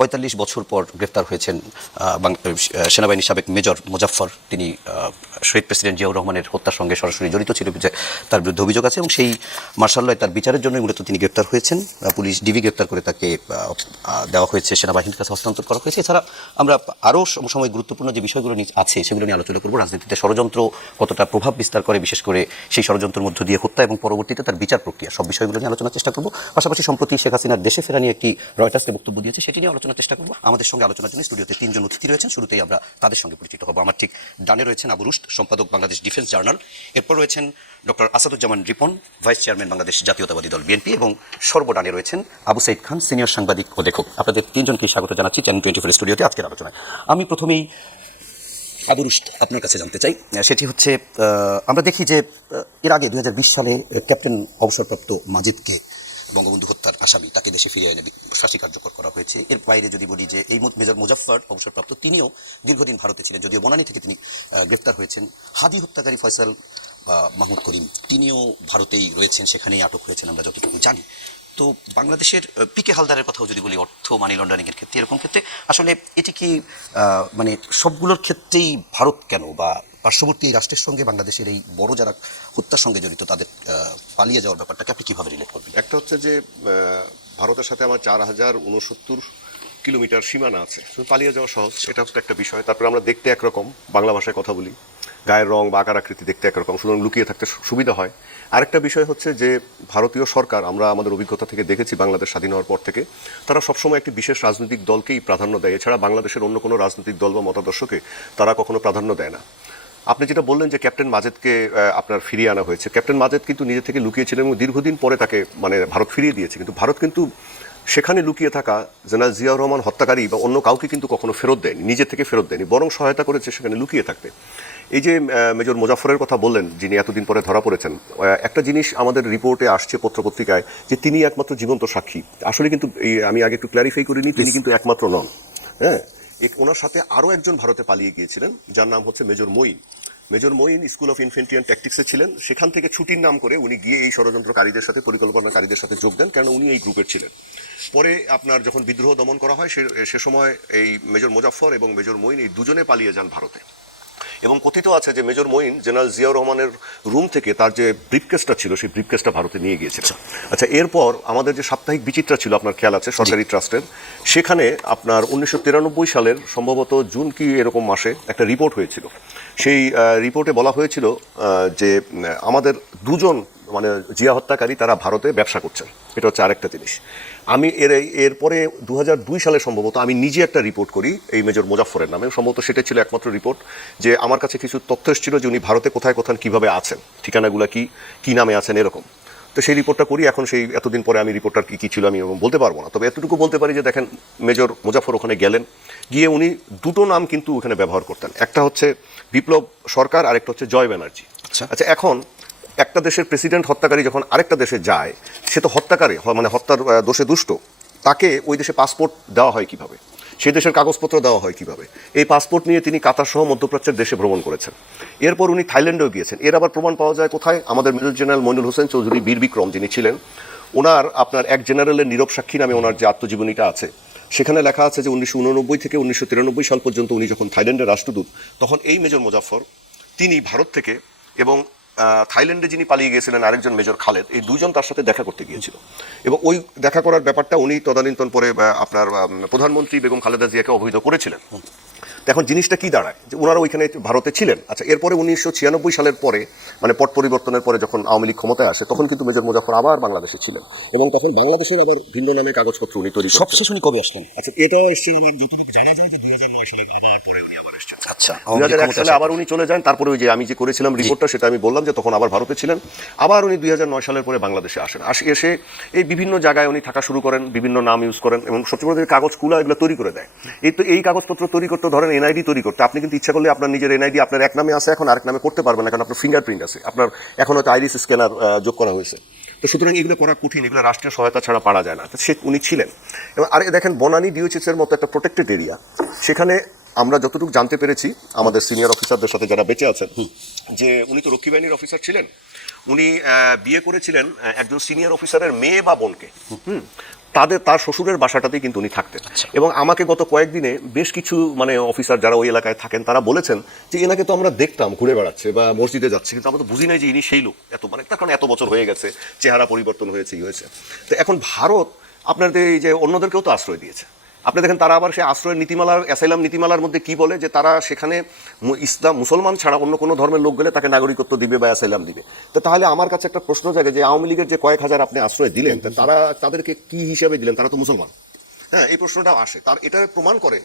৪৫ বছর পর গ্রেফতার হয়েছেন সেনাবাহিনীর সাবেক মেজর মোজাফফর। তিনি শহীদ প্রেসিডেন্ট জিয়াউর রহমানের হত্যার সঙ্গে সরাসরি জড়িত ছিল, তার বিরুদ্ধে অভিযোগ আছে এবং সেই মার্শাল্লায় তার বিচারের জন্য মূলত তিনি গ্রেফতার হয়েছেন। পুলিশ ডিবি গ্রেফতার করে তাকে দেওয়া হয়েছে, সেনাবাহিনীর কাছে হস্তান্তর করা হয়েছে। এছাড়া আমরা আরও সময় গুরুত্বপূর্ণ যে বিষয়গুলো আছে সেগুলো নিয়ে আলোচনা করব। রাজনীতিতে ষড়যন্ত্র কতটা প্রভাব বিস্তার করে, বিশেষ করে সেই ষড়যন্ত্রের মধ্য দিয়ে হত্যা এবং পরবর্তীতে তার বিচার প্রক্রিয়া, সব বিষয়গুলো নিয়ে আলোচনার চেষ্টা করব। পাশাপাশি সম্প্রতি শেখ হাসিনার দেশে ফেরা নিয়ে একটি রয়টার্সকে বক্তব্য দিয়েছে, সেটি নিয়ে আলোচনার চেষ্টা করব। আমাদের সঙ্গে আলোচনার জন্য স্টুডিওতে 3 জন অতিথি রয়েছেন। শুরুতেই আমরা তাদের সঙ্গে পরিচিত হব। আমার ঠিক ডানে রয়েছেন আবু রুশদ, সম্পাদক বাংলাদেশ ডিফেন্স জার্নাল। এরপর রয়েছেন doctor Asaduzzaman Ripon, vice chairman Bangladesh জাতীয়তাবাদী দল বিএনপি, এবং সর্বডানে রয়েছেন আবু সাইদ খান, সিনিয়র সাংবাদিক ও লেখক। আপনাদের 3 জনকে স্বাগত জানাচ্ছি চ্যানেল 24 স্টুডিওতে আজকের আলোচনায়। আমি প্রথমেই আবু রুশদ আপনার কাছে জানতে চাই, সেটি হচ্ছে আমরা দেখি যে এর আগে 2020 সালে ক্যাপ্টেন অবসরপ্রাপ্ত মাজেদকে, বঙ্গবন্ধু হত্যার আসামি, তাকে দেশে ফিরিয়ে এনে ফাঁসি কার্যকর করা হয়েছে। এর বাইরে যদি বলি যে এই মেজর মোজাফফর অবসরপ্রাপ্ত, তিনিও দীর্ঘদিন ভারতে ছিলেন, যদিও বনানী থেকে তিনি গ্রেফতার হয়েছেন। হাদি হত্যাকারী ফয়সাল মাহমুদ করিম, তিনিও ভারতেই রয়েছেন, সেখানেই আটক হয়েছেন আমরা যতটুকু জানি। তো বাংলাদেশের পিকে হালদারের কথাও যদি বলি, অর্থ মানি লন্ডারিংয়ের ক্ষেত্রে, এরকম ক্ষেত্রে আসলে এটি কি মানে সবগুলোর ক্ষেত্রেই ভারত কেন, বা পার্শ্ববর্তী এই রাষ্ট্রের সঙ্গে বাংলাদেশের এই বড় যারা হত্যার সঙ্গে জড়িত তাদের পালিয়ে যাওয়ার ব্যাপারটাকে আপনি কীভাবে রিলেট করবেন? একটা হচ্ছে যে ভারতের সাথে আমার 4069 কিলোমিটার সীমানা আছে, পালিয়ে যাওয়া সহজ, এটা হচ্ছে একটা বিষয়। তারপরে আমরা দেখতে একরকম, বাংলা ভাষায় কথা বলি, গায়ের রং বা আকার আকৃতি দেখতে একরকম, সুতরাং লুকিয়ে থাকতে সুবিধা হয়। আরেকটা বিষয় হচ্ছে যে ভারতীয় সরকার, আমরা আমাদের অভিজ্ঞতা থেকে দেখেছি বাংলাদেশ স্বাধীন হওয়ার পর থেকে, তারা সবসময় একটি বিশেষ রাজনৈতিক দলকেই প্রাধান্য দেয়, এছাড়া বাংলাদেশের অন্য কোনো রাজনৈতিক দল বা মতাদর্শকে তারা কখনো প্রাধান্য দেয় না। আপনি যেটা বললেন যে ক্যাপ্টেন মাজেদকে আপনার ফিরিয়ে আনা হয়েছে, ক্যাপ্টেন মাজেদ কিন্তু নিজে থেকে লুকিয়েছিলেন এবং দীর্ঘদিন পরে তাকে ভারত ফিরিয়ে দিয়েছে। কিন্তু ভারত কিন্তু সেখানে লুকিয়ে থাকা জেনারেল জিয়াউর রহমান হত্যাকারী বা অন্য কাউকে কিন্তু কখনো ফেরত দেয়নি, নিজে থেকে ফেরত দেয়নি, বরং সহায়তা করেছে সেখানে লুকিয়ে থাকতে। এই যে মেজর মোজাফফরের কথা বললেন, যিনি এতদিন পরে ধরা পড়েছেন, একটা জিনিস আমাদের রিপোর্টে আসছে পত্রপত্রিকায় যে তিনি একমাত্র জীবন্ত সাক্ষী। আসলে কিন্তু আমি আগে একটু ক্ল্যারিফাই করিনি, তিনি কিন্তু একমাত্র নন। হ্যাঁ, ওনার সাথে আরও একজন ভারতে পালিয়ে গিয়েছিলেন, যার নাম হচ্ছে major Moin. Major Moin school of infantry and ট্যাকটিক্সে ছিলেন, সেখান থেকে ছুটির নাম করে উনি গিয়ে এই ষড়যন্ত্রকারীদের সাথে, পরিকল্পনাকারীদের সাথে যোগ দেন, কারণ উনি এই গ্রুপের ছিলেন। পরে আপনার যখন বিদ্রোহ দমন করা হয়, সে সময় এই মেজর মোজাফফর এবং মেজর মঈন এই দুজনে পালিয়ে যান ভারতে। এবং কথিত আছে যে মেজর মঈন জেনারেল জিয়াউর রহমানের রুম থেকে তার যে ব্রিফকেসটা ছিল, সেই ব্রিফকেসটা ভারতে নিয়ে গিয়েছিল। আচ্ছা, এরপর আমাদের যে সাপ্তাহিক বিচিত্রা ছিল, আপনার খেয়াল আছে, সরকারি ট্রাস্টের, সেখানে আপনার 1993 সালের সম্ভবত জুন কি এরকম মাসে একটা রিপোর্ট হয়েছিল। সেই রিপোর্টে বলা হয়েছিল যে আমাদের দুজন জিয়া হত্যাকারী তারা ভারতে ব্যবসা করছেন। এটা হচ্ছে আরেকটা জিনিস। আমি এরপরে 2002 সালে সম্ভবত আমি নিজে একটা রিপোর্ট করি এই মেজর মোজাফফরের নামে, সম্ভবত সেটা ছিল একমাত্র রিপোর্ট যে আমার কাছে কিছু তথ্য এসেছিল যে উনি ভারতে কোথায় কোথায় কীভাবে আছেন, ঠিকানাগুলো কী নামে আছেন এরকম। তো সেই রিপোর্টটা করি। এখন সেই এতদিন পরে আমি রিপোর্টটার কী ছিল আমি বলতে পারবো না, তবে এতটুকু বলতে পারি যে দেখেন, মেজর মোজাফফর ওখানে গেলেন, গিয়ে উনি দুটো নাম কিন্তু ওখানে ব্যবহার করতেন, একটা হচ্ছে বিপ্লব সরকার, আরেকটা হচ্ছে জয় ব্যানার্জি। আচ্ছা, এখন একটা দেশের প্রেসিডেন্ট হত্যাকারী যখন আরেকটা দেশে যায়, সে তো হত্যাকারী, হত্যার দোষে দুষ্ট, তাকে ওই দেশে পাসপোর্ট দেওয়া হয় কিভাবে, সেই দেশের কাগজপত্র দেওয়া হয় কিভাবে? এই পাসপোর্ট নিয়ে তিনি কাতার সহ মধ্যপ্রাচ্যের দেশে ভ্রমণ করেছেন। এরপর উনি থাইল্যান্ডেও গিয়েছেন। এর আবার প্রমাণ পাওয়া যায় কোথায়? আমাদের মেজর জেনারেল মইনুল হোসেন চৌধুরী বীর বিক্রম যিনি ছিলেন, ওনার আপনার এক জেনারেলের নীরব সাক্ষী নামে ওনার যে আত্মজীবনীটা আছে, সেখানে লেখা আছে যে 1989 থেকে 1993 সাল পর্যন্ত উনি যখন থাইল্যান্ডের রাষ্ট্রদূত, তখন এই মেজর মোজাফফর তিনি ভারত থেকে এবং থাইল্যান্ডে যিনি পালিয়ে গিয়েছিলেন আরেকজন মেজর খালেদ, এই দুজন তার সাথে দেখা করতে গিয়েছিল। এবং ওই দেখা করার ব্যাপারটা উনি তদানীন্তন পরে আপনার প্রধানমন্ত্রী বেগম খালেদা জিয়াকে অবহিত করেছিলেন। এখন জিনিসটা কি দাঁড়ায় যে ওনারা ওইখানে ভারতে ছিলেন। আচ্ছা, এরপরে 1996 সালের পরে পট পরিবর্তনের পরে যখন আওয়ামী লীগ ক্ষমতায় আসে, তখন কিন্তু মেজর মোজাফফর আবার বাংলাদেশে ছিলেন এবং তখন বাংলাদেশের আবার ভিন্ন নামে কাগজপত্র উনি তৈরি করেন। সবশেষ উনি কবে আসলেন? আচ্ছা, এটাও এসছে যতটুকু জানা যায় যে 2009 সালে আবার পরে উনি আবার এসেছেন। আচ্ছা, 2001 সালে আবার উনি চলে যান। তারপরে ওই যে আমি যে করেছিলাম রিপোর্টটা, সেটা আমি বললাম যে তখন আবার ভারতে ছিলেন। আবার উনি 2009 সালের পরে বাংলাদেশে আসেন। এসে এই বিভিন্ন জায়গায় উনি থাকা শুরু করেন, বিভিন্ন নাম ইউজ করেন এবং সবচেয়ে বড় কাগজগুলো এগুলো তৈরি করে দেয়। এই কাগজপত্র তৈরি করতে, ধরেন এনআইডি তৈরি করতে, আপনি কিন্তু ইচ্ছা করলে আপনার নিজের এনআইডি আপনার এক নামে আছে, এখন আরেক নামে করতে পারবেন না, কারণ আপনার ফিঙ্গারপ্রিন্ট আছে, আপনার এখন হয়তো আইরিস স্ক্যানার যোগ করা হয়েছে। তো সুতরাং এগুলো করা কঠিন, এগুলো রাষ্ট্রীয় সহায়তা ছাড়া পারা যায় না। সে উনি ছিলেন। এবং আর দেখেন, বনানী ডিওএইচএস এর মতো একটা প্রোটেক্টেড এরিয়া, সেখানে আমরা যতটুকু জানতে পেরেছি আমাদের সিনিয়র অফিসারদের সাথে যারা বেঁচে আছেন, যে উনি তো রক্ষী বাহিনীর অফিসার ছিলেন, উনি বিয়ে করেছিলেন একজন সিনিয়র অফিসারের মেয়ে বা বোনকে। তার শ্বশুরের বাসাটাতেই কিন্তু উনি থাকতেন। এবং আমাকে গত কয়েকদিনে বেশ কিছু মানে অফিসার যারা ওই এলাকায় থাকেন তারা বলেছেন যে এনাকে তো আমরা দেখতাম ঘুরে বেড়াচ্ছে বা মসজিদে যাচ্ছে, কিন্তু আমরা তো বুঝি নাই যে ইনি সেই লোক, এত মানে তার কারণে এত বছর হয়ে গেছে, চেহারা পরিবর্তন হয়েছে হয়েছে। তো এখন ভারত আপনাদের এই যে অন্যদেরকেও তো আশ্রয় দিয়েছে। আপনি দেখেন তারা আবার সেই আশ্রয় নীতিমালার অ্যাসাইলাম নীতিমালার মধ্যে কি বলে যে তারা সেখানে ইসলাম মুসলমান ছাড়া অন্য কোনো ধর্মের লোক গেলে তাকে নাগরিকত্ব দিবে বা অ্যাসাইলাম দিবে। তো তাহলে আমার কাছে একটা প্রশ্ন জাগে যে আওয়ামী লীগের যে কয়েক হাজার আপনি আশ্রয় দিলেন তারা তাদেরকে কি হিসাবে দিলেন? তারা তো মুসলমান। হ্যাঁ, এই প্রশ্নটাও আসে। তার এটা প্রমাণ করে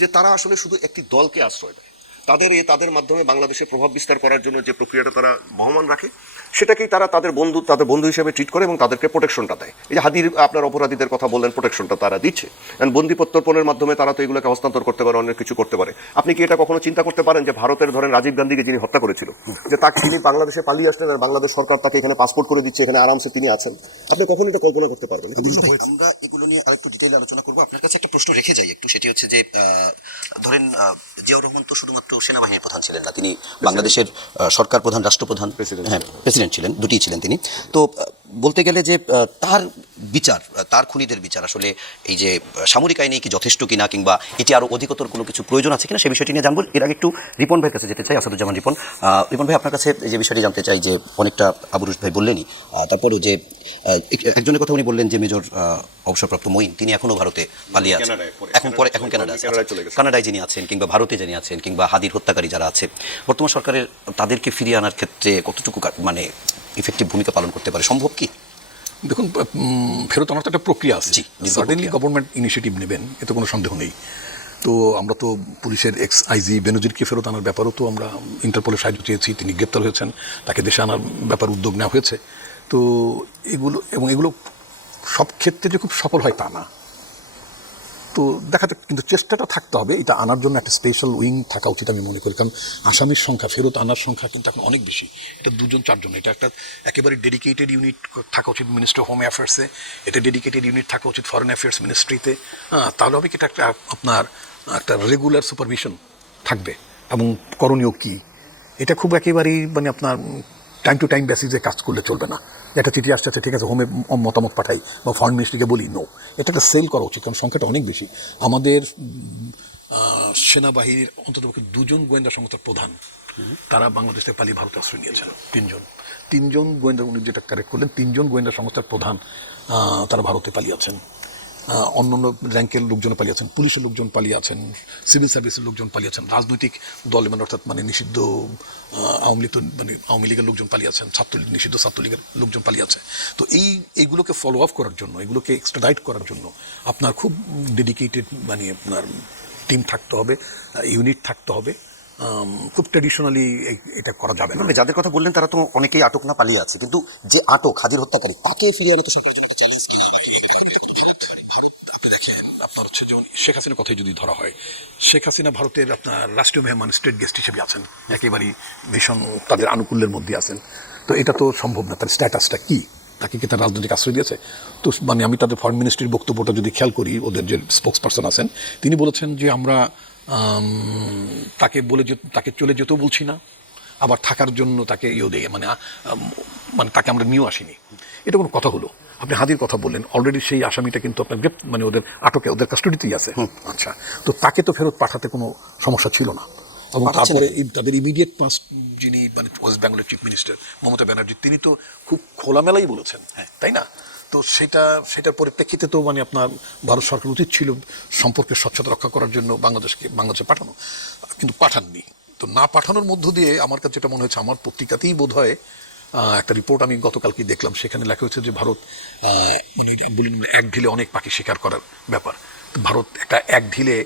যে তারা আসলে শুধু একটি দলকে আশ্রয় দেয়। তাদের মাধ্যমে বাংলাদেশে প্রভাব বিস্তার করার জন্য যে প্রক্রিয়াটা তারা বহমান রাখে সেটাকেই তারা তাদের বন্ধু হিসেবে ট্রিট করে এবং তাদেরকে প্রোটেকশনটা দেয়। এই যে হাদির আপনার অপরাধীদের কথা বললেন, প্রোটেকশনটা তারা দিচ্ছে। কারণ বন্দি প্রত্যর্পণের মাধ্যমে তারা তো এগুলোকে হস্তান্তর করতে পারে, অনেক কিছু করতে পারে। আপনি কি এটা কখনো চিন্তা করতে পারেন যে ভারতের ধরেন রাজীব গান্ধীকে যিনি হত্যা করেছিল, যে তাকে তিনি বাংলাদেশে পালিয়ে আসলেন আর বাংলাদেশ সরকার তাকে এখানে পাসপোর্ট করে দিচ্ছে, এখানে আরামসে তিনি আছেন? আপনি কখনো এটা কল্পনা করতে পারবেন? আমরা এগুলো নিয়ে আরেকটু ডিটেইলে আলোচনা করবো। আপনার কাছে একটা প্রশ্ন রেখে যাই একটু, সেটি হচ্ছে যে ধরেন জিয়াউর রহমান তো শুধুমাত্র সেনাবাহিনীর প্রধান ছিলেন না, তিনি বাংলাদেশের সরকার প্রধান, রাষ্ট্রপ্রধান, হ্যাঁ প্রেসিডেন্ট ছিলেন, দুটিই ছিলেন তিনি। তো বলতে গেলে যে তার বিচার, তার খুনিদের বিচার আসলে এই যে সামরিক আইনে কি যথেষ্ট কিনা, কিংবা এটি আরও অধিকতর কোনো কিছু প্রয়োজন আছে কিনা, সেই বিষয়টি নিয়ে জানবো। এর আগে একটু রিপন ভাইয়ের কাছে যেতে চাই, আসাদুজ্জামান রিপন। রিপন ভাই, আপনার কাছে এই যে বিষয়টি জানতে চাই যে অনেকটা আবুরুশ ভাই বললেনই, তারপরেও যে একজনের কথা উনি বললেন যে মেজর অবসরপ্রাপ্ত মঈন, তিনি এখনও ভারতে পালিয়ে আছেন, এখন কানাডায় কানাডায় যিনি আছেন, কিংবা ভারতে যিনি আছেন, কিংবা হাদির হত্যাকারী যারা আছে, বর্তমান সরকারের তাদেরকে ফিরিয়ে আনার ক্ষেত্রে কতটুকু মানে ইফেক্টিভ ভূমিকা পালন করতে পারে, সম্ভব কি? দেখুন, ফেরত আনার তো একটা প্রক্রিয়া আছে। সার্টেনলি গভর্নমেন্ট ইনিশিয়েটিভ নেবেন, এতে কোনো সন্দেহ নেই। তো আমরা তো পুলিশের এক্স আইজি বেনজিরকে ফেরত আনার ব্যাপারও তো আমরা ইন্টারপোলের সাহায্য চেয়েছি, তিনি গ্রেপ্তার হয়েছেন, তাকে দেশে আনার ব্যাপার উদ্যোগ নেওয়া হয়েছে। তো এগুলো সব ক্ষেত্রে যে খুব সফল হয় তা না, তো দেখাতে কিন্তু চেষ্টাটা থাকতে হবে। এটা আনার জন্য একটা স্পেশাল উইং থাকা উচিত আমি মনে করি, কারণ আসামির সংখ্যা, ফেরত আনার সংখ্যা কিন্তু এখন অনেক বেশি। এটা 2-4 এটা একটা একেবারে ডেডিকেটেড ইউনিট থাকা উচিত মিনিস্ট্রি অফ হোম অ্যাফেয়ার্সে, এটা ডেডিকেটেড ইউনিট থাকা উচিত ফরেন অ্যাফেয়ার্স মিনিস্ট্রিতে। তাহলে হবে কি এটা একটা আপনার একটা রেগুলার সুপারভিশন থাকবে। এবং করণীয় কী, এটা খুব একেবারেই মানে আপনার টাইম টু টাইম বেসিসে কাজ করলে চলবে না। একটা চিঠি আসছে, ঠিক আছে, হোমে মতামত পাঠাই বা ফরেন মিনিস্ট্রিকে বলি, নো, এটা একটা সেল করা উচিত, কারণ সংখ্যাটা অনেক বেশি। আমাদের সেনাবাহিনীর অন্ততপক্ষে 2জন গোয়েন্দা সংস্থার প্রধান, তারা বাংলাদেশ থেকে পালিয়ে ভারতে আশ্রয় নিয়েছেন। 3জন গোয়েন্দা, উনি যেটা কারেক্ট করলেন, 3জন গোয়েন্দা সংস্থার প্রধান তারা ভারতে পালিয়ে আছেন। অন্যান্য র্যাঙ্কের লোকজন পালিয়ে আছেন, পুলিশের লোকজন পালিয়ে আছেন, সিভিল সার্ভিসের লোকজন পালিয়ে আছেন, রাজনৈতিক দল মানে অর্থাৎ মানে নিষিদ্ধ আওয়ামী লীগ, মানে আওয়ামী লীগের লোকজন পালিয়ে আছেন, নিষিদ্ধ ছাত্রলীগের লোকজন পালিয়ে আছে। তো এইগুলোকে ফলো আপ করার জন্য, এগুলোকে এক্সট্রাডাইট করার জন্য আপনার খুব ডেডিকেটেড মানে আপনার টিম থাকতে হবে, ইউনিট থাকতে হবে। খুব ট্র্যাডিশনালি এটা করা যাবে না। যাদের কথা বললেন তারা তো অনেকেই আটক না পালিয়ে আছে, কিন্তু যে আটক হাদির হত্যাকারী, তাকে ফিরিয়ে আনা তো সরকারের জন্য একটা চ্যালেঞ্জ। আপনার হচ্ছে যেমন শেখ হাসিনার কথাই যদি ধরা হয়, শেখ হাসিনা ভারতের আপনার রাষ্ট্রীয় মেহমান, স্টেট গেস্ট হিসেবে আছেন, একেবারেই ভীষণ তাদের আনুকূল্যের মধ্যে আছেন। তো এটা তো সম্ভব না। তার স্ট্যাটাসটা কি, তাকে কি তার রাজনৈতিক আশ্রয় দিয়েছে? তো মানে আমি তাদের ফরেন মিনিস্ট্রির বক্তব্যটা যদি খেয়াল করি, ওদের যে স্পোক্স পারসন আছেন তিনি বলেছেন যে আমরা তাকে চলে যেতেও বলছি না, আবার থাকার জন্য তাকে দেয়, মানে তাকে আমরা নিয়েও আসিনি। এটা কোনো কথা হলো? আপনি হাদির কথা বললেন, অলরেডি সেই আসামিটা কিন্তু আপনার মানে ওদের আটকে, ওদের কাস্টডিতেই আছে। আচ্ছা, তো তাকে তো ফেরত পাঠাতে কোনো সমস্যা ছিল না। এবং তারপরে তাদের ইমিডিয়েট পাস্ট যিনি মানে ওয়েস্ট বেঙ্গলের চিফ মিনিস্টার মমতা ব্যানার্জি, তিনি তো খুব খোলামেলাই বলেছেন, তাই না? তো সেটার পরিপ্রেক্ষিতে তো মানে আপনার ভারত সরকার উচিত ছিল সম্পর্কের স্বচ্ছতা রক্ষা করার জন্য বাংলাদেশে পাঠানো, কিন্তু পাঠাননি। তো না পাঠানোর মধ্য দিয়ে আমার কাছে যেটা মনে হয়েছে, আমার পত্রিকাতেই বোধ হয় একটা রিপোর্ট আমি গতকালকে দেখলাম, সেখানে লেখা হয়েছে যে ভারত মানে এক ঢিলে অনেক পাখি শিকার করার ব্যাপার। ভারত একটা এক ঢিলে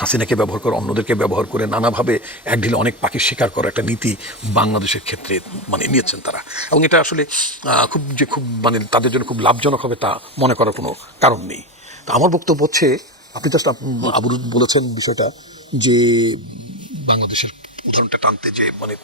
হাসিনাকে ব্যবহার করে, অন্যদেরকে ব্যবহার করে, নানাভাবে এক ঢিলে অনেক পাখি শিকার করার একটা নীতি বাংলাদেশের ক্ষেত্রে মানে নিয়েছেন তারা। এবং এটা আসলে খুব মানে তাদের জন্য খুব লাভজনক হবে তা মনে করার কোনো কারণ নেই। তো আমার বক্তব্য হচ্ছে, আপনি জাস্ট আবুল বলেছেন বিষয়টা, যে বাংলাদেশের উদাহরণটা টানতে, যে মানে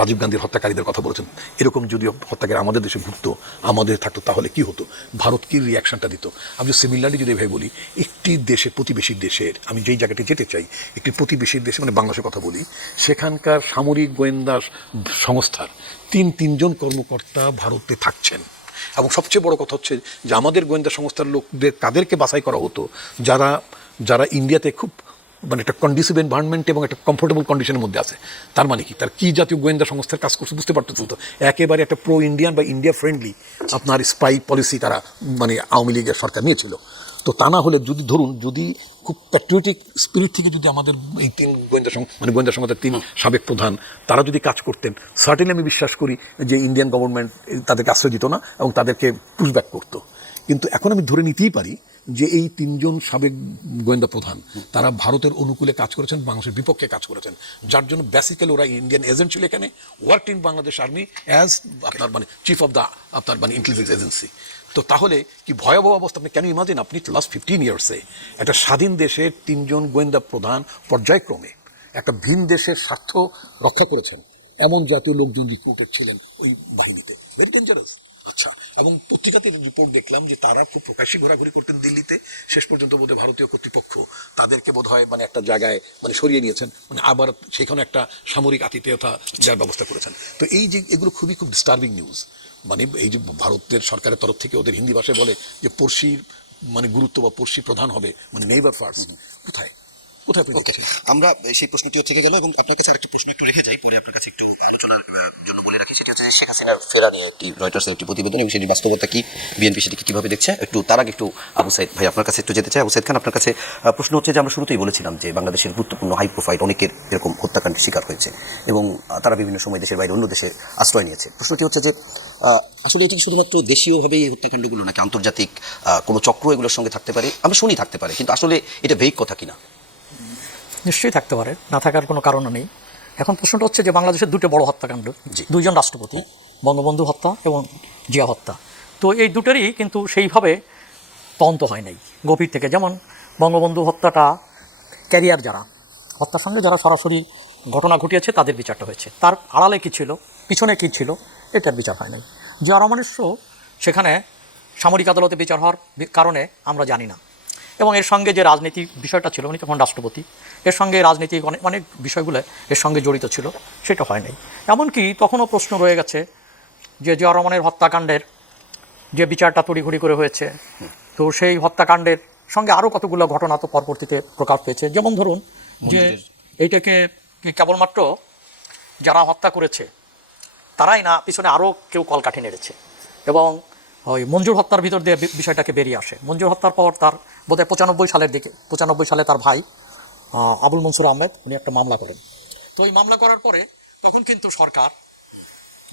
রাজীব গান্ধীর হত্যাকারীদের কথা বলেছেন, এরকম যদি হত্যাকারী আমাদের দেশে ঘুরতো, আমাদের থাকতো, তাহলে কি হতো, ভারত কি রিয়াকশনটা দিত? আমি সিমিলারলি যদি ভাই বলি, একটি দেশে, প্রতিবেশী দেশের, আমি যেই জায়গাটি যেতে চাই, একটি প্রতিবেশী দেশে মানে বাংলাদেশের কথা বলি, সেখানকার সামরিক গোয়েন্দা সংস্থার 3জন কর্মকর্তা ভারতে থাকছেন। এবং সবচেয়ে বড় কথা হচ্ছে যে আমাদের গোয়েন্দা সংস্থার লোকদের তাদেরকে বাছাই করা হতো যারা যারা ইন্ডিয়াতে খুব মানে একটা কন্ডিসিভ এনভায়রনমেন্ট এবং একটা কমফোর্টেবল কন্ডিশনের মধ্যে আছে। তার মানে কি, তার কি জাতীয় গোয়েন্দা সংস্থার কাজ করছে বুঝতে পারতেছে তো। একেবারে একটা প্রো ইন্ডিয়ান বা ইন্ডিয়া ফ্রেন্ডলি আপনার স্পাই পলিসি তারা মানে আওয়ামী লীগের সরকার নিয়েছিল। তো তা না হলে যদি ধরুন যদি খুব প্যাট্রিয়টিক স্পিরিট থেকে যদি আমাদের এই তিন গোয়েন্দা সংস্থার তিন সাবেক প্রধান তারা যদি কাজ করতেন, সার্টেনলি আমি বিশ্বাস করি যে ইন্ডিয়ান গভর্নমেন্ট তাদেরকে আশ্রয় দিত না এবং তাদেরকে পুশব্যাক করতো। কিন্তু এখন আমি ধরে নিতেই পারি যে এই তিনজন সাবেক গোয়েন্দা প্রধান তারা ভারতের অনুকূলে কাজ করেছেন, বাংলাদেশের বিপক্ষে কাজ করেছেন, যার জন্য বেসিক্যালি ওরা ইন্ডিয়ান এজেন্ট ছিল এখানে, work in Bangladesh army as আপনার মানে চিফ অফ দ্য আপনার মানে ইন্টেলিজেন্স এজেন্সি। তো তাহলে কি ভয়াবহ অবস্থা, আপনি কেন ইমাজিন আপনি লাস্ট 15 ইয়ার্সে একটা স্বাধীন দেশের তিনজন গোয়েন্দা প্রধান পর্যায়ক্রমে একটা ভিন দেশের স্বার্থ রক্ষা করেছেন, এমন জাতীয় লোকজন রিক্রুটেড ছিলেন ওই বাহিনীতে। Very dangerous. আচ্ছা, এবং পত্রিকাতে রিপোর্ট দেখলাম যে তারা খুব প্রকাশ্যে ঘোরাঘুরি করতেন দিল্লিতে, শেষ পর্যন্ত বোধহয় ভারতীয় কর্তৃপক্ষ তাদেরকে বোধহয় মানে একটা জায়গায় মানে সরিয়ে নিয়েছেন, মানে আবার সেখানে একটা সামরিক আতিথেয়তা যার ব্যবস্থা করেছেন। তো এই যে এগুলো খুব ডিস্টার্বিং নিউজ। মানে এই যে ভারতের সরকারের তরফ থেকে ওদের হিন্দি ভাষায় বলে যে পড়শির মানে গুরুত্ব বা পড়শি প্রধান হবে, মানে নেইবার ফার্স্ট। কোথায় কোথায় আপনি দেখছেন? আমরা সেই প্রশ্নটিও থেকে গেল এবং আপনার কাছে আরেকটি প্রশ্ন একটু রেখে যাই, পরে আপনার কাছে একটু আলোচনার জন্য বলে রাখি। সেটি হচ্ছে যে শেখ হাসিনার ফেরা নিয়ে একটি রয়টার্সের একটি প্রতিবেদন এবং সেটি বাস্তবতা কি, বিএনপি সেটিকে কীভাবে দেখছে, একটু তার আগে একটু আবু সাইদ ভাই আপনার কাছে একটু যেতে চাই। আবু সাইদ খান, আপনার কাছে প্রশ্ন হচ্ছে যে আমরা শুরুতেই বলেছিলাম যে বাংলাদেশের গুরুত্বপূর্ণ হাই প্রোফাইল অনেকের এরকম হত্যাকাণ্ডের শিকার হয়েছে এবং তারা বিভিন্ন সময় দেশের বাইরে অন্য দেশে আশ্রয় নিয়েছে। প্রশ্নটি হচ্ছে যে আসলে এটা শুধুমাত্র দেশীয়ভাবেই এই হত্যাকাণ্ডগুলো নাকি আন্তর্জাতিক কোনো চক্র এগুলোর সঙ্গে থাকতে পারে? আমরা শুনি থাকতে পারে, কিন্তু আসলে এটা ভেইক কথা কিনা? নিশ্চয়ই থাকতে পারে, না থাকার কোনো কারণ নেই। এখন প্রশ্নটা হচ্ছে যে বাংলাদেশের দুটো বড় হত্যাকাণ্ড, দুইজন রাষ্ট্রপতি, বঙ্গবন্ধু হত্যা এবং জিয়া হত্যা। তো এই দুটোরই কিন্তু সেইভাবে তদন্ত হয় নাই গভীর থেকে। যেমন বঙ্গবন্ধু হত্যাটা ক্যারিয়ার যারা হত্যার সঙ্গে যারা সরাসরি ঘটনা ঘটিয়েছে তাদের বিচারটা হয়েছে, তার আড়ালে কী ছিল, পিছনে কী ছিল, এটার বিচার হয় নাই। জিয়া রহমানের সেখানে সামরিক আদালতে বিচার হওয়ার কারণে আমরা জানি না। এবং এর সঙ্গে যে রাজনীতি বিষয়টা ছিল, উনি তখন রাষ্ট্রপতি, এর সঙ্গে রাজনীতিক অনেক বিষয়গুলো এর সঙ্গে জড়িত ছিল, সেটা হয় নাই। এমনকি তখনও প্রশ্ন রয়ে গেছে যে জিয়া রহমানের হত্যাকাণ্ডের যে বিচারটা তড়িঘড়ি করে হয়েছে, তো সেই হত্যাকাণ্ডের সঙ্গে আরও কতগুলো ঘটনা তো পরবর্তীতে প্রকাশ পেয়েছে। যেমন ধরুন যে এইটাকে কেবলমাত্র যারা হত্যা করেছে তারাই না, পিছনে আরও কেউ কলকাঠি নেড়েছে। এবং ওই মঞ্জুর হত্যার ভিতর দিয়ে বিষয়টাকে বেরিয়ে আসে। মঞ্জুর হত্যার পর তার বোধহয় 95 সালে তার ভাই আবুল মনসুর আহমেদ উনি একটা মামলা করেন। তো ওই মামলা করার পরে তখন কিন্তু সরকার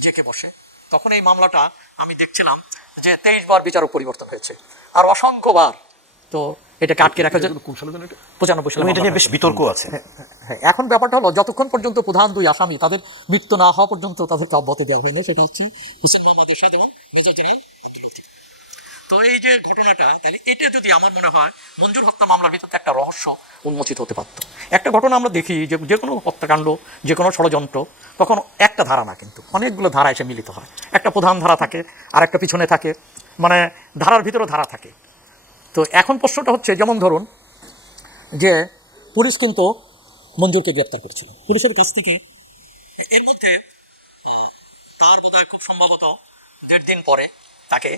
জেকে বসে। তখন এই মামলাটা আমি দেখছিলাম যে 23 বার বিচারক পরিবর্তন হয়েছে আর অসংখ্যবার। তো এটাকে আটকে রাখা যায় 95 সালে। এটা নিয়ে বেশ বিতর্ক আছে। হ্যাঁ, এখন ব্যাপারটা হলো যতক্ষণ পর্যন্ত প্রধান দুই আসামি তাদের মৃত্যু না হওয়া পর্যন্ত তাদেরকে অব্যাহতি দেওয়া হয়নি, সেটা হচ্ছে হুসেন মোহাম্মদ এরশাদ এবং মেজর জেনারেল আব্দুল লতিফ। তো এই যে ঘটনাটা, তাহলে এটা যদি আমার মনে হয় মঞ্জুর হত্যা মামলার ভিতরে একটা রহস্য উন্মোচিত হতে পারত। একটা ঘটনা আমরা দেখি যে কোনো হত্যাকাণ্ড, যে কোনো ষড়যন্ত্র, তখন একটা ধারা না, কিন্তু অনেকগুলো ধারা এসে মিলিত হয়। একটা প্রধান ধারা থাকে আর একটা পিছনে থাকে, মানে ধারার ভিতরেও ধারা থাকে। তো এখন প্রশ্নটা হচ্ছে, যেমন ধরুন যে পুলিশ কিন্তু মঞ্জুরকে গ্রেপ্তার করেছিল, পুলিশের কাছ থেকে এর মধ্যে তার বোধহয় খুব সম্ভবত 1.5 দিন পরে তাকে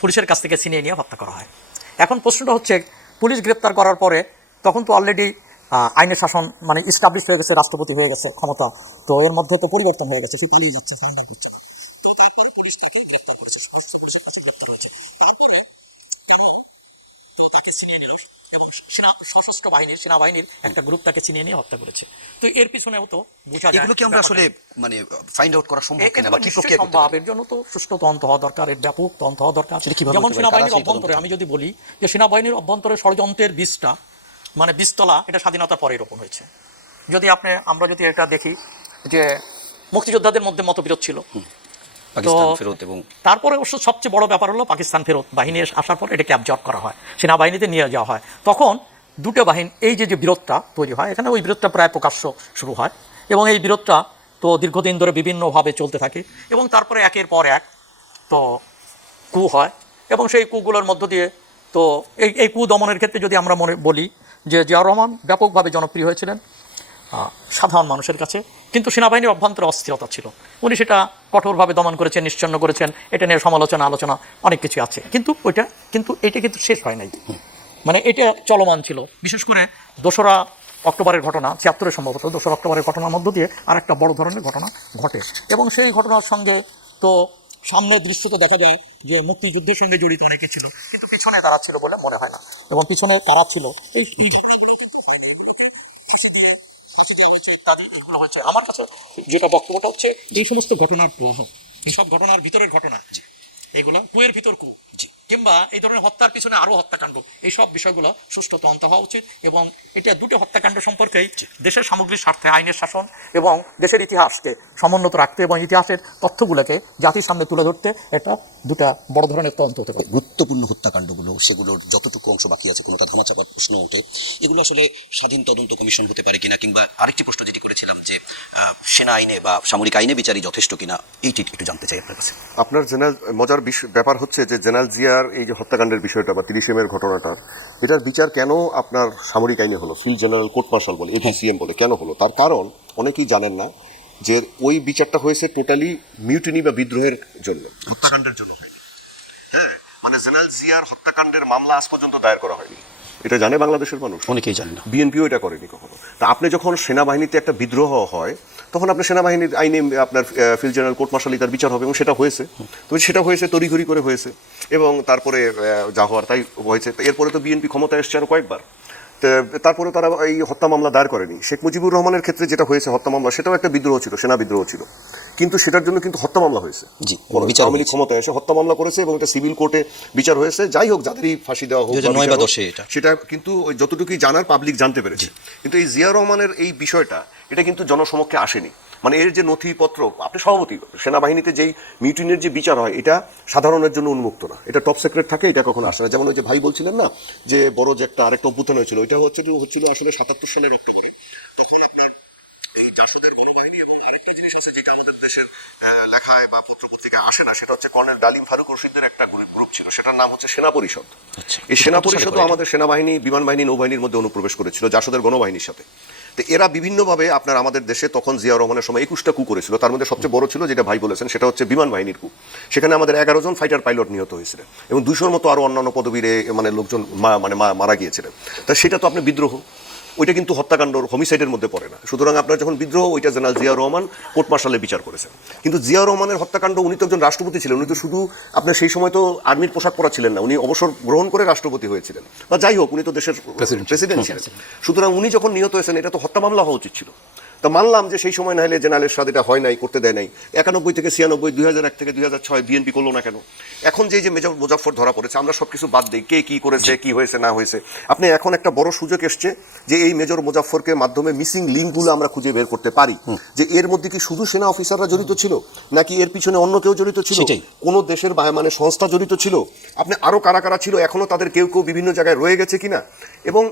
পুলিশের কাছ থেকে ছিনিয়ে নিয়ে হত্যা করা হয়। এখন প্রশ্নটা হচ্ছে, পুলিশ গ্রেপ্তার করার পরে তখন তো অলরেডি আইনের শাসন মানে ইস্টাবলিশ হয়ে গেছে, রাষ্ট্রপতি হয়ে গেছে ক্ষমতা, তো এর মধ্যে তো পরিবর্তন হয়ে গেছে, সে পালিয়ে যাচ্ছে, ফাইনাল করছে। তো তারপরে পুলিশ তাকে গ্রেপ্তার করেছে, পুলিশের কাছে গ্রেপ্তার হয়েছে। তারপরে কেন তাকে ছিনিয়ে নিল এবং সশস্ত্র বাহিনীর সেনাবাহিনীর একটা গ্রুপ তাকে ছিনিয়ে নিয়ে হত্যা করেছে। তো এর পিছনেও তো বোঝা যায় এগুলো কি আমরা আসলে মানে ফাইন্ড আউট করা সম্ভব কিনা বা কি প্রক্রিয়া করতে সম্ভব, এর জন্য তো সুষ্ঠু তদন্ত হওয়া দরকার, এর ব্যাপক তদন্ত হওয়া দরকার। যেমন সেনাবাহিনীর অভ্যন্তরে আমি যদি বলি যে সেনাবাহিনীর অভ্যন্তরে ষড়যন্ত্রের বীজটা মানে বীজতলা এটা স্বাধীনতার পরে রোপণ হয়েছে। যদি আমরা যদি এটা দেখি যে মুক্তিযোদ্ধাদের মধ্যে মতবিরোধ ছিল, পাকিস্তান ফেরত, এবং তারপরে অবশ্য সবচেয়ে বড় ব্যাপার হলো পাকিস্তান ফেরত বাহিনী আসার পর এটাকে অ্যাবজর্ব করা হয়, সেনাবাহিনীতে নিয়ে যাওয়া হয়। তখন দুটো বাহিনী এই যে বিরোধটা তৈরি হয়, এখানে ওই বিরোধটা প্রায় প্রকাশ্য শুরু হয় এবং এই বিরোধটা তো দীর্ঘদিন ধরে বিভিন্নভাবে চলতে থাকে এবং তারপরে একের পর এক তো কু হয় এবং সেই কুগুলোর মধ্য দিয়ে তো এই কু দমনের ক্ষেত্রে যদি আমরা বলি যে জিয়া রহমান ব্যাপকভাবে জনপ্রিয় হয়েছিলেন। সাধারণ মানুষের কাছে। কিন্তু সেনাবাহিনীর অভ্যন্তরে অস্থিরতা ছিল, উনি সেটা কঠোরভাবে দমন করেছেন, নিশ্চন্ন করেছেন, এটা নিয়ে সমালোচনা আলোচনা অনেক কিছু আছে। কিন্তু এটা কিন্তু শেষ হয় নাই, মানে এটা চলমান ছিল। বিশেষ করে 2রা অক্টোবরের ঘটনা, 76 সম্ভবত 2রা অক্টোবরের ঘটনার মধ্য দিয়ে আরেকটা বড় ধরনের ঘটনা ঘটে, এবং সেই ঘটনার সঙ্গে তো সামনের দৃশ্যতে দেখা যায় যে মুক্তিযুদ্ধের সঙ্গে জড়িত অনেকে ছিল, কিন্তু পিছনে কারা ছিল বলে মনে হয় না। এবং পিছনে কারা ছিল এই ঘটনাগুলো কিন্তু হয়নি, এগুলোকে ফাঁসি দেওয়া হয়েছে ইত্যাদি এগুলো হয়েছে। আমার কাছে যেটা বক্তব্যটা হচ্ছে, এই সমস্ত ঘটনার প্রবাহ, এইসব ঘটনার ভিতরের ঘটনা, এগুলো কুয়ের ভিতর কু, কিংবা এই ধরনের হত্যার পিছনে আরো হত্যাকাণ্ড, এইসব বিষয়গুলো সুষ্ঠু তদন্ত হওয়া উচিত। এবং এটা দুটো হত্যাকাণ্ড সম্পর্কেই দেশের সামগ্রিক স্বার্থে আইনের শাসন এবং দেশের ইতিহাসকে সমুন্নত রাখতে এবং ইতিহাসের তথ্যগুলোকে জাতির সামনে তুলে ধরতে এটা দুটা বড় ধরনের তদন্ত হতে পারে। গুরুত্বপূর্ণ হত্যাকাণ্ডগুলো, সেগুলোর যতটুকু অংশ বাকি আছে কোনোটা ধামাচাপা প্রশ্ন ওঠে, এগুলো আসলে স্বাধীন তদন্ত কমিশন হতে পারে কিনা, কিংবা আরেকটি প্রশ্ন যেটি করেছিলাম যে সেনা আইনে বা সামরিক আইনে বিচারই যথেষ্ট কিনা, এইটি একটু জানতে চাই আপনার কাছে। আপনার জেনারেল মজার ব্যাপার হচ্ছে যে জেনারেল জিয়ার এই যে হত্যাকাণ্ডের বিষয়টা বা 30 এর ঘটনাটা, এটার বিচার কেন আপনার সামরিক আইনে হলো, ফিল্ড জেনারেল কোর্ট মার্শাল বলে, এফিসিএম বলে, কেন হলো? তার কারণ অনেকেই জানেন না যে ওই বিচারটা হয়েছে টোটালি মিউটিনি বা বিদ্রোহের জন্য, হত্যাকাণ্ডের জন্য হয়নি। হ্যাঁ, মানে জেনারেল জিয়ার হত্যাকাণ্ডের মামলা আজ পর্যন্ত দায়ের করা হয়নি, এটা জানে বাংলাদেশের মানুষ, অনেকেই জানে না। বিএনপিও এটা করেনি কখনো। তা আপনি যখন সেনাবাহিনীতে একটা বিদ্রোহ হয়, তখন আপনি সেনাবাহিনীর আইনে আপনার ফিল্ড জেনারেল কোর্ট মার্শাল তার বিচার হবে, এবং সেটা হয়েছে। তো সেটা হয়েছে তড়িঘড়ি করে হয়েছে, এবং তারপরে যা হওয়ার তাই হয়েছে। এরপরে তো বিএনপি ক্ষমতায় এসছে আরো কয়েকবার, তারপরে তারা এই হত্যা মামলা দায়ের করেনি। শেখ মুজিবুর রহমানের ক্ষেত্রে যেটা হয়েছে হত্যা মামলা, সেটাও একটা বিদ্রোহ ছিল, সেনা বিদ্রোহ ছিল, কিন্তু সেটার জন্য কিন্তু হত্যা মামলা হয়েছে। আওয়ামী লীগ ক্ষমতায় এসে হত্যা মামলা করেছে, এবং এটা সিভিল কোর্টে বিচার হয়েছে। যাই হোক, যাদেরই ফাঁসি দেওয়া হোক, 2009 বা 10 এটা সেটা কিন্তু ওই যতটুকুই জানার পাবলিক জানতে পেরেছে। কিন্তু এই জিয়া রহমানের এই বিষয়টা, এটা কিন্তু জনসমক্ষে আসেনি। মানে এর যে নথিপত্র, আপনি সভাপতি, সেনাবাহিনীতে যেই মিউটিনের যে বিচার হয়, এটা সাধারণের জন্য উন্মুক্ত না, এটা টপ সিক্রেট থাকে, এটা কখনো আসে না। যেমন ওই যে ভাই বলছিলেন না যে বড় যে একটা আরেকটা অভ্যুত্থান হয়েছিল, ওইটা হচ্ছিল আসলে 77 সালের অক্টোবরে। তখন আপনার এই জাসদের গণবাহিনী এবং আরেকটি জিনিস আছে যেটা আমাদের দেশের লেখায় বা পত্রপত্রিকায় আসে না, সেটা হচ্ছে কর্নেল ডালিম ফারুক রশিদের একটা গ্রুপ ছিল, সেটার নাম হচ্ছে সেনা পরিষদ। এই সেনা পরিষদও আমাদের সেনাবাহিনী, বিমান বাহিনী, নৌবাহিনীর মধ্যে অনুপ্রবেশ করেছিল জাসদের গণবাহিনীর সাথে। তো এরা বিভিন্নভাবে আপনার আমাদের দেশে তখন জিয়া রহমানের সময় 21টা কু করেছিল। তার মধ্যে সবচেয়ে বড় ছিল, যেটা ভাই বলেছেন, সেটা হচ্ছে বিমান বাহিনীর কু। সেখানে আমাদের 11 জন ফাইটার পাইলট নিহত হয়েছিলেন, এবং 200-র মতো আরো অন্যান্য পদবীরে মানে লোকজন মারা গিয়েছিলেন। তা সেটা তো আপনি বিদ্রোহ, ওইটা কিন্তু হত্যাকাণ্ড হোমিসাইডের মধ্যে পড়ে না। সুতরাং আপনার যখন বিদ্রোহ, ওইটা জেনারেল জিয়া রহমান কোর্ট মার্শালে বিচার করেছেন। কিন্তু জিয়া রহমানের হত্যাকাণ্ড, উনি তো একজন রাষ্ট্রপতি ছিলেন, উনি তো শুধু আপনার সেই সময় তো আর্মির পোশাক পরা ছিলেন না, উনি অবসর গ্রহণ করে রাষ্ট্রপতি হয়েছিলেন, বা যাই হোক, উনি তো দেশের প্রেসিডেন্ট ছিলেন। সুতরাং উনি যখন নিহত হয়েছেন, এটা তো হত্যা মামলা হওয়া উচিত ছিল। তা মানলাম যে সেই সময় না হলে জেনারেলের সাথে এটা হয় নাই, করতে দেয় নাই। 91 থেকে 96, 2001 থেকে 2006 বিএনপি করলো না কেন? এখন যে মেজর মুজাফফর ধরা পড়েছে, আমরা সবকিছু বাদ দিই, কে কি করেছে, কি হয়েছে না হয়েছে। আপনি এখন একটা বড় সুযোগ এসছে যে এই মেজর মুজাফফরকে মাধ্যমে মিসিং লিঙ্কগুলো আমরা খুঁজে বের করতে পারি, যে এর মধ্যে কি শুধু সেনা অফিসাররা জড়িত ছিল, নাকি এর পিছনে অন্য কেউ জড়িত ছিল, কোন দেশের মানে সংস্থা জড়িত ছিল, আপনি আরো কারা কারা ছিল, এখনো তাদের কেউ কেউ বিভিন্ন জায়গায় রয়ে গেছে কিনা। এবং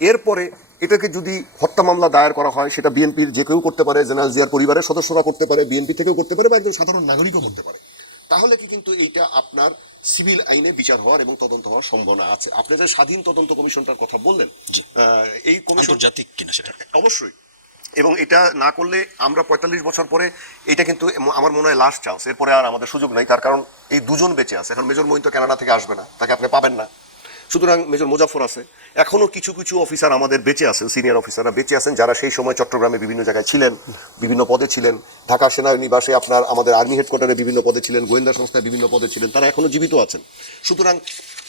এরপরে এটাকে যদি হত্যা মামলা দায়ের করা হয়, সেটা বিএনপির যে কেউ করতে পারে, জেনারেল জিয়ার পরিবারের সদস্যরা করতে পারে, বিএনপি থেকেও করতে পারে, বা একজন সাধারণ নাগরিকও করতে পারে। তাহলে কি কিন্তু এইটা আপনার সিভিল আইনে বিচার হওয়ার এবং তদন্ত হওয়ার সম্ভাবনা আছে। আপনি যে স্বাধীন তদন্ত কমিশনটার কথা বললেন, এই কমিশন আন্তর্জাতিক কিনা সেটা অবশ্যই, এবং এটা না করলে আমরা 45 বছর পরে, এটা কিন্তু আমার মনে হয় লাস্ট চান্স, এরপরে আর আমাদের সুযোগ নাই। তার কারণ এই দুজন বেঁচে আছে। এখন মেজর মঈন তো কানাডা থেকে আসবে না, তাকে আপনি পাবেন না। সুতরাং মেজর মুজাফফর আছে, এখনো কিছু কিছু অফিসার আমাদের বেঁচে আছেন, সিনিয়র অফিসাররা বেঁচে আছেন, যারা সেই সময় চট্টগ্রামে বিভিন্ন জায়গায় ছিলেন, বিভিন্ন পদে ছিলেন, ঢাকা সেনানিবাসে আপনার আমাদের আর্মি হেডকোয়ার্টারে বিভিন্ন পদে ছিলেন, গোয়েন্দা সংস্থায় বিভিন্ন পদে ছিলেন, তারা এখনো জীবিত আছেন। সুতরাং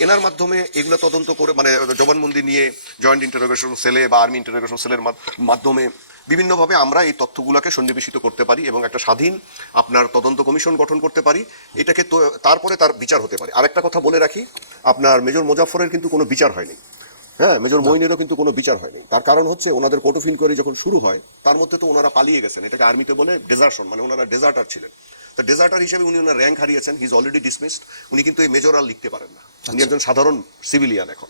এনার মাধ্যমে এগুলো তদন্ত করে, মানে জবানবন্দি নিয়ে জয়েন্ট ইন্টারোগেশন সেলে বা আর্মি ইন্টারোগেশন সেলের মাধ্যমে বিভিন্নভাবে আমরা এই তথ্যগুলোকে সন্নিবেশিত করতে পারি, এবং একটা স্বাধীন আপনার তদন্ত কমিশন গঠন করতে পারি। এটাকে তারপরে তার বিচার হতে পারে। আরেকটা কথা বলে রাখি, আপনার মেজর মুজাফফরের কিন্তু কোনো বিচার হয়নি। হ্যাঁ, মেজর মঈনেরও কিন্তু কোনো বিচার হয়নি। তার কারণ হচ্ছে ওনাদের কোর্ট অফ ইনকোয়ারি যখন শুরু হয়, তার মধ্যে তো ওনারা পালিয়ে গেছেন। এটাকে আর্মিতে বলে ডেজার্শন, মানে ওনারা ডেজার্টার ছিলেন। তো ডেজার্টার হিসেবে উনি ওনার র্যাঙ্ক হারিয়েছেন, হি ইজ অলরেডি ডিসমিসড। উনি কিন্তু এই মেজর আর লিখতে পারেন না, উনি একজন সাধারণ সিভিলিয়ান এখন।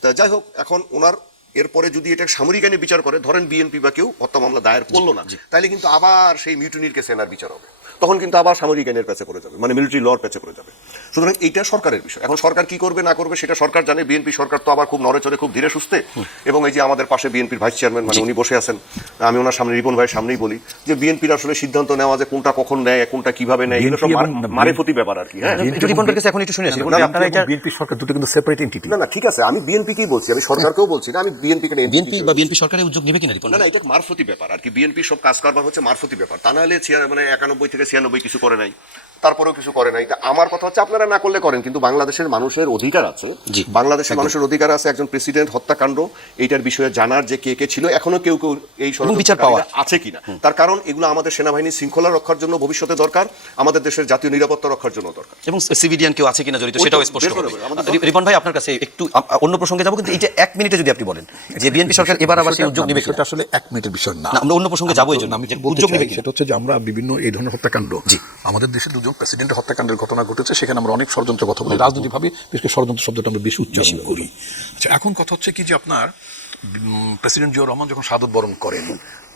তা যাই হোক, এখন ওনার এরপরে যদি এটা সামরিক আইনে বিচার করে, ধরেন বিএনপি বা কেউ হত্যা মামলা দায়ের করলো না, তাহলে কিন্তু আবার সেই মিউটিনির কেসে এনার বিচার হবে। তখন কিন্তু আবার সামরিক আইনের পেছে পড়ে যাবে, মানে মিলিটারি লর পেছে পড়ে যাবে। সুতরাং এইটা সরকারের বিষয়। এখন সরকার কি করবে না করবে সেটা সরকার জানে। বিএনপি সরকার তো আবার খুব নড়ে চড়ে, খুব ধীরে সুস্থে, এবং এই যে আমাদের পাশে বিএনপির ভাইস চেয়ারম্যান মানে উনি বসে আছেন, আমি ওনার সামনে রিপন ভাইয়ের সামনেই বলি যে বিএনপির আসলে সিদ্ধান্ত নেওয়া যে কোনটা কখন নেয়, কোনটা কিভাবে নেয়, এগুলো সব মারেফতি ব্যাপার আর কি। হ্যাঁ, একটু রিপনের কাছে এখন একটু শুনে আসি। আপনারা এটা বিএনপি সরকার দুটো কিন্তু সেপারেট এন্টিটি। না ঠিক আছে, আমি বিএনপি কেই বলছি, আমি সরকারকেও বলছি না, আমি বিএনপিকে বিএনপি বা বিএনপি সরকারের উদ্যোগ নেবে কিনা রিপন? না এটা মারফতি ব্যাপার আর কি। বিএনপি সব কাজ কারবার হচ্ছে মারফতি ব্যাপার, তা নাহলে মানে 91 থেকে 96 কিছু করে নাই, তারপরেও কিছু করে নাই। তা আমার কথা হচ্ছে আপনারা না করলে করেন, কিন্তু বাংলাদেশের মানুষের অধিকার আছে, বাংলাদেশের মানুষের অধিকার আছে একজন প্রেসিডেন্ট হত্যাকাণ্ড এইটার বিষয়ে জানার যে কে কে ছিল, এখনো কেউ কেউ এই বিচার পাওয়া আছে কিনা। তার কারণ এগুলো আমাদের সেনাবাহিনী শৃঙ্খলা রক্ষার জন্য ভবিষ্যতে দরকার, আমাদের দেশের জাতীয় নিরাপত্তা রক্ষার জন্য দরকার, এবং সিভিলিয়ান কেউ আছে কিনা জড়িত সেটাও স্পষ্ট হবে। রিপন ভাই আপনার কাছে একটু অন্য প্রসঙ্গে যাবো, কিন্তু এইটা 1 মিনিটে যদি আপনি বলেন যে বিএনপি সরকার এবার আবার সেই উদ্যোগ নেবে, সেটা আসলে 1 মিনিটের বিষয় না। আমরা অন্য প্রসঙ্গে যাবো, এই জন্য আমি উদ্যোগ নেবে সেটা হচ্ছে যে আমরা বিভিন্ন এই ধরনের হত্যাকাণ্ড, আমাদের দেশে দুজন প্রেসিডেন্টের হত্যাকাণ্ডের ঘটনা ঘটেছে, সেখানে আমরা অনেক ষড়যন্ত্রের কথা বলি, রাজনৈতিকভাবে বিশেষ করে ষড়যন্ত্র শব্দটা আমরা বেশি উচ্চারণ করি। আচ্ছা, এখন কথা হচ্ছে কি যে আপনার প্রেসিডেন্ট জিয়াউর রহমান যখন শাহাদত বরণ করেন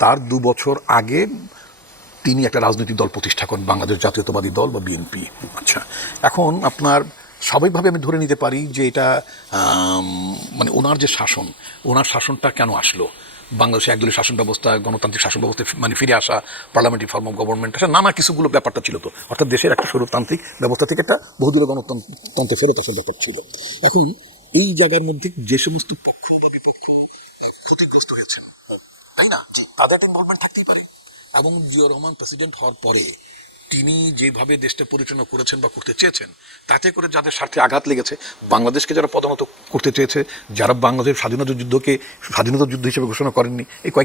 তার 2 বছর আগে তিনি একটা রাজনৈতিক দল প্রতিষ্ঠা করেন, বাংলাদেশ জাতীয়তাবাদী দল বা বিএনপি। আচ্ছা, এখন আপনার স্বাভাবিকভাবে আমি ধরে নিতে পারি যে এটা মানে ওনার যে শাসন, ওনার শাসনটা কেন আসলো, বাংলাদেশে একদলীয় শাসন ব্যবস্থা, গণতান্ত্রিক শাসন ব্যবস্থায় মানে ফিরে আসা, পার্লামেন্টারি ফর্ম অফ গভর্নমেন্ট আসা, নানা কিছুগুলো ব্যাপারটা ছিল। তো অর্থাৎ দেশের একটা স্বরূপতান্ত্রিক ব্যবস্থা থেকে একটা বহুদলীয় গণতন্ত্রে ফেরত আসার ব্যাপার ছিল। এখন এই জায়গার মধ্যে যে সমস্ত পক্ষ বা বিপক্ষ ক্ষতিগ্রস্ত হয়েছেন, তাই না, তাদের একটা ইনভলভমেন্ট থাকতেই পারে। এবং জিয়াউর রহমান প্রেসিডেন্ট হওয়ার পরে তিনি যেভাবে দেশটা পরিচালনা করেছেন বা করতে চেয়েছেন, তাতে করে যাদের স্বার্থে আঘাত লেগেছে, বাংলাদেশকে যারা পদানত করতে চেয়েছে, যারা বাংলাদেশের স্বাধীনতা যুদ্ধ হিসেবে ঘোষণা করেননি, এই